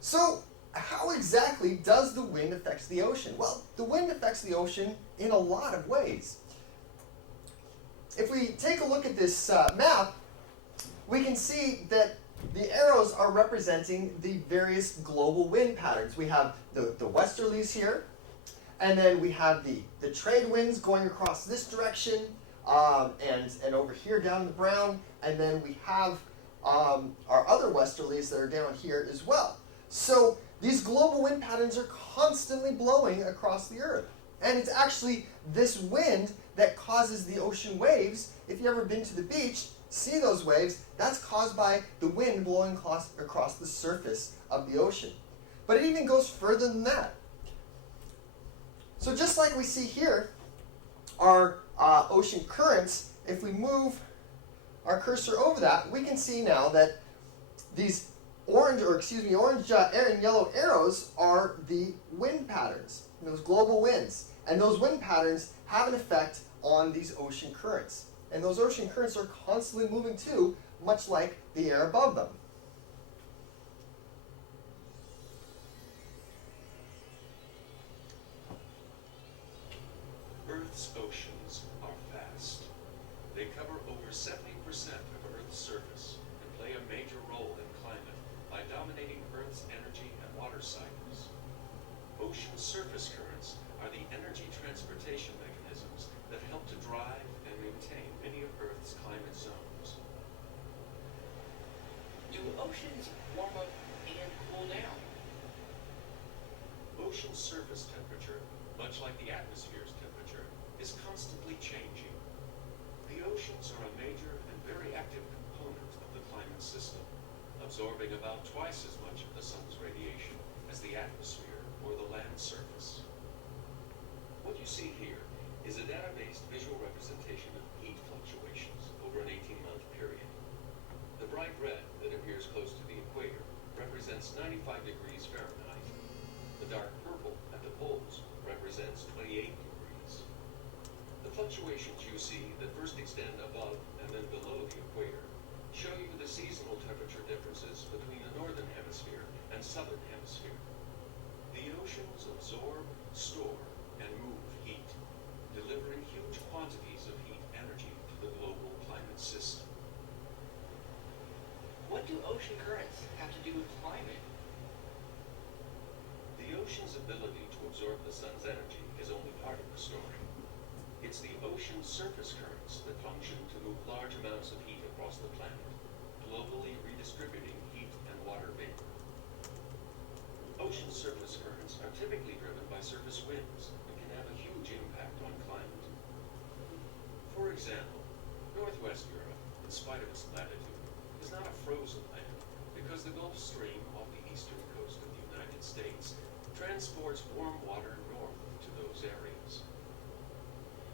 So, how exactly does the wind affect the ocean? Well, the wind affects the ocean in a lot of ways. If we take a look at this map, we can see that the arrows are representing the various global wind patterns. We have the westerlies here, and then we have the trade winds going across this direction, and over here down the brown, and then we have our other westerlies that are down here as well. So these global wind patterns are constantly blowing across the earth. And it's actually this wind that causes the ocean waves. If you've ever been to the beach, see those waves, that's caused by the wind blowing across the surface of the ocean. But it even goes further than that. So just like we see here, our ocean currents, if we move our cursor over that, we can see now that these orange and yellow arrows are the wind patterns, those global winds. And those wind patterns have an effect on these ocean currents. And those ocean currents are constantly moving too, much like the air above them. Earth's oceans are vast. They cover over 70% of Earth's surface and play a major role in climate by dominating Earth's energy and water cycles. Ocean surface currents are the energy transportation mechanisms that help to drive and maintain many of Earth's climate zones. Do oceans warm up and cool down? Ocean surface temperature, much like the atmosphere's temperature, is constantly changing. The oceans are a major and very active component of the climate system, absorbing about twice as much of the sun's radiation as the atmosphere or the land surface. What you see here is a data-based visual representation of heat fluctuations over an 18-month period. The bright red that appears close to the equator represents 95 degrees Fahrenheit. The dark purple at the poles represents 28 degrees. The fluctuations you see that first extend above and then below the equator show you the seasonal temperature differences between the northern hemisphere and southern hemisphere. The oceans absorb, store, and move heat, delivering huge quantities of heat energy to the global climate system. What do ocean currents have to do with climate? The ocean's ability to absorb the sun's energy is only part of the story. It's the ocean surface currents that function to move large amounts of heat across the planet, globally redistributing heat and water vapor. Ocean surface currents are typically driven by surface winds and can have a huge impact on climate. For example, Northwest Europe, in spite of its latitude, is not a frozen land because the Gulf Stream off the eastern coast of the United States transports warm water north to those areas.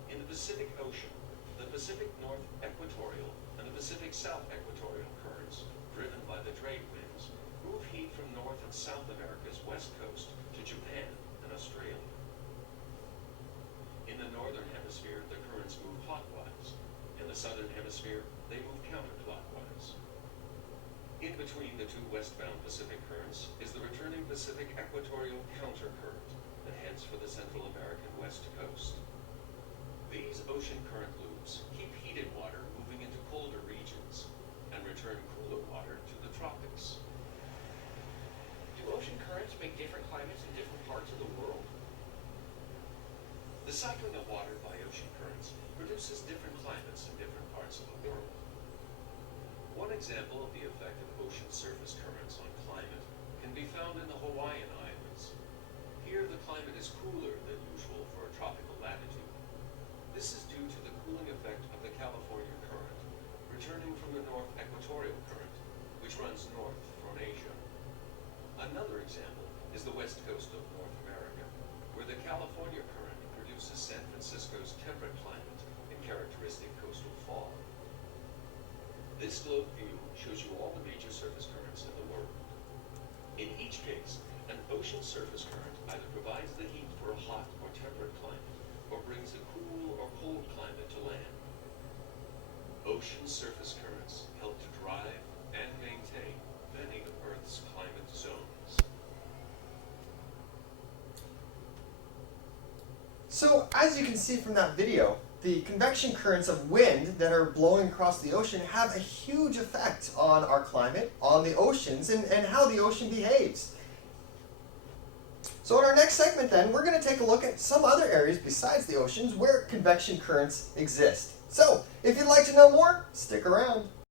In the Pacific Ocean, the Pacific North Equatorial and the Pacific South Equatorial currents, driven by the trade winds, move heat from North and South America's west coast to Japan and Australia. In the northern hemisphere, the currents move clockwise. In the southern hemisphere, they move counterclockwise. In between the two westbound Pacific currents is the returning Pacific Equatorial countercurrent that heads for the Central American west coast. These ocean current loops keep heated water moving into colder regions and return cooler water to the tropics. Do ocean currents make different climates in different parts of the world? The cycling of water by ocean currents produces different climates in different parts of the world. One example of the effect of ocean surface currents on climate can be found in the Hawaiian Islands. Here the climate is cooler than usual for a tropical latitude. This is due to the cooling effect of the California current, returning from the North Equatorial current, which runs north from Asia. Another example is the west coast of North America, where the California current produces San Francisco's temperate climate and characteristic coastal fog. This globe view shows you all the major surface currents in the world. In each case, an ocean surface current either provides the heat for a hot or temperate climate, or brings a cool or cold climate to land. Ocean surface currents help to drive and maintain many of Earth's climate zones. So as you can see from that video, the convection currents of wind that are blowing across the ocean have a huge effect on our climate, on the oceans, and how the ocean behaves. So in our next segment then, we're going to take a look at some other areas besides the oceans where convection currents exist. So if you'd like to know more, stick around.